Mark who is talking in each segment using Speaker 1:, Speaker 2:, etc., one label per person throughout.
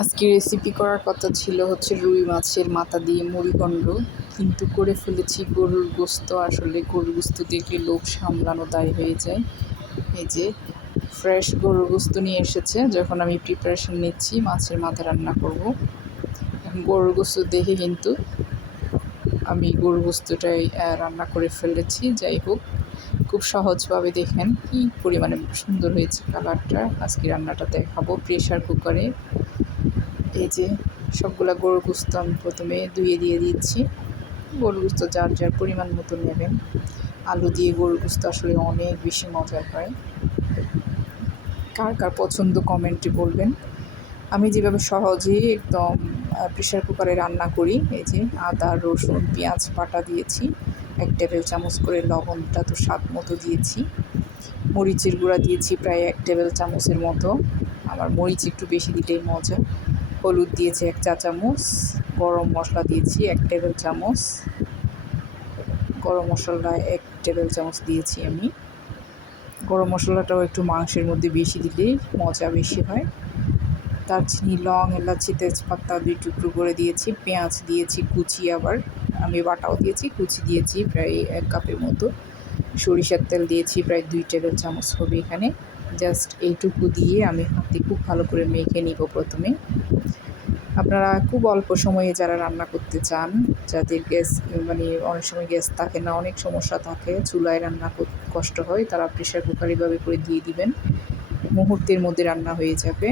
Speaker 1: আজকে রেসিপি করার কথা ছিল হচ্ছে রুই মাছের মাথা দিয়ে মুড়িঘণ্ড কিন্তু করে ফেলেছি গরুর গোস্ত। আসলে গরুর গোস্ত দেখলে লোভ সামলানো দায় হয়ে যায়? এই যে ফ্রেশ গরুর গোস্ত নিয়ে এসেছে। যখন আমি প্রিপারেশন নিচ্ছি, মাছের মাথা রান্না করব। গরুর গোস্ত দেখে কিন্তু আমি গরুর গোস্তটাই রান্না করে ফেলেছি। যাই হোক, খুব সহজভাবে দেখেন কি পরিমাণে সুন্দর হয়েছে কালারটা আজকে রান্নাটা দেখাবো প্রেশার কুকারে এই যে সবগুলা গরুর গুস্ত আমি প্রথমে ধুয়ে দিয়ে দিচ্ছি। গরুর গুস্ত যার যার পরিমাণ মতো নেবেন। আলু দিয়ে গরুর গুস্ত আসলে অনেক বেশি মজার হয়। কার কার পছন্দ কমেন্টে বলবেন। আমি যেভাবে সহজেই একদম প্রেশার কুকারে রান্না করি, এই যে আদা, রসুন, পেঁয়াজ বাটা দিয়েছি, এক টেবিল চামচ করে লবণটা তো স্বাদ মতো দিয়েছি। মরিচের গুঁড়া দিয়েছি প্রায় এক টেবিল চামচের মতো। আমার মরিচ একটু বেশি দিলেই মজা। হলুদ দিয়েছি এক চা চামচ গরম মশলা দিয়েছি এক টেবিল চামচ, গরম মশলা এক টেবিল চামচ দিয়েছি আমি। গরম মশলাটাও একটু মাংসের মধ্যে বেশি দিলেই মজা বেশি হয়। দারচিনি, লং, এলাচি, তেজপাতা দুই টুকরো করে দিয়েছি, পেঁয়াজ দিয়েছি, কুচি আবার। আমি বাটাও দিয়েছি, কুচি দিয়েছি প্রায় এক কাপের মতো। সরিষার তেল দিয়েছি প্রায় দুই টেবিল চামচ হবে এখানে। জাস্ট এইটুকু দিয়ে আমি হাতে খুব ভালো করে মেখে নিব প্রথমে। আপনারা খুব অল্প সময়ে যারা রান্না করতে চান, যাদের গ্যাস মানে অনেক সময় গ্যাস থাকে না, অনেক সমস্যা থাকে, চুলায় রান্না কষ্ট হয়, তারা প্রেশার কুকার এভাবে করে দিয়ে দিবেন। মুহূর্তের মধ্যে রান্না হয়ে যাবে।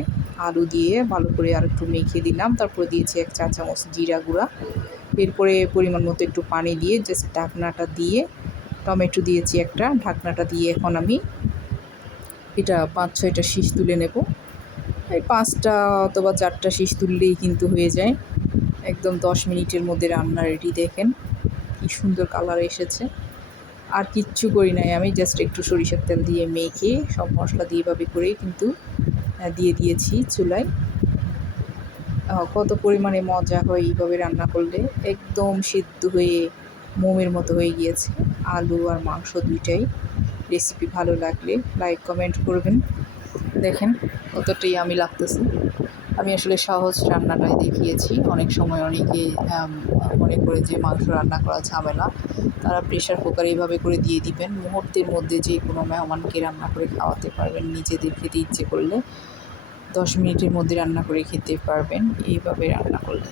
Speaker 1: আলু দিয়ে ভালো করে আর একটু মেখে দিলাম, তারপরে দিয়েছি এক চা চামচ জিরা গুঁড়া। এরপরে পরিমাণ মতো একটু পানি দিয়ে জাস্ট ঢাকনাটা দিয়ে, টমেটো দিয়েছি একটা, ঢাকনাটা দিয়ে এখন আমি এটা পাঁচ, ছয়টা শীষ তুলে নেব। এই পাঁচটা অথবা চারটা শীষ তুললেই কিন্তু হয়ে যায়। একদম দশ মিনিটের মধ্যে রান্না রেডি দেখেন, কি সুন্দর কালার এসেছে। আর কিচ্ছু করি নাই আমি জাস্ট একটু সরিষার তেল দিয়ে মেখে সব মশলা দিয়ে এভাবে করেই কিন্তু দিয়ে দিয়েছি চুলায়। কত পরিমাণে মজা হয় এইভাবে রান্না করলে। একদম সিদ্ধ হয়ে, মোমের মতো হয়ে গিয়েছে। আলু আর মাংস দুইটাই। রেসিপি ভালো লাগলে লাইক কমেন্ট করবেন। দেখেন কতটাই আমি লাগতেছে। আমি আসলে সহজ রান্নাটাই দেখিয়েছি। অনেক সময় অনেকে মনে করে যে মাংস রান্না করা ঝামেলা। তারা প্রেশার কুকার এইভাবে করে দিয়ে দিবেন। মুহূর্তের মধ্যে যে কোনো মেহমানকে রান্না করে খাওয়াতে পারবেন। নিজেদের খেতে ইচ্ছে করলে দশ মিনিটের মধ্যে রান্না করে খেতে পারবেন। এইভাবে রান্না করলে।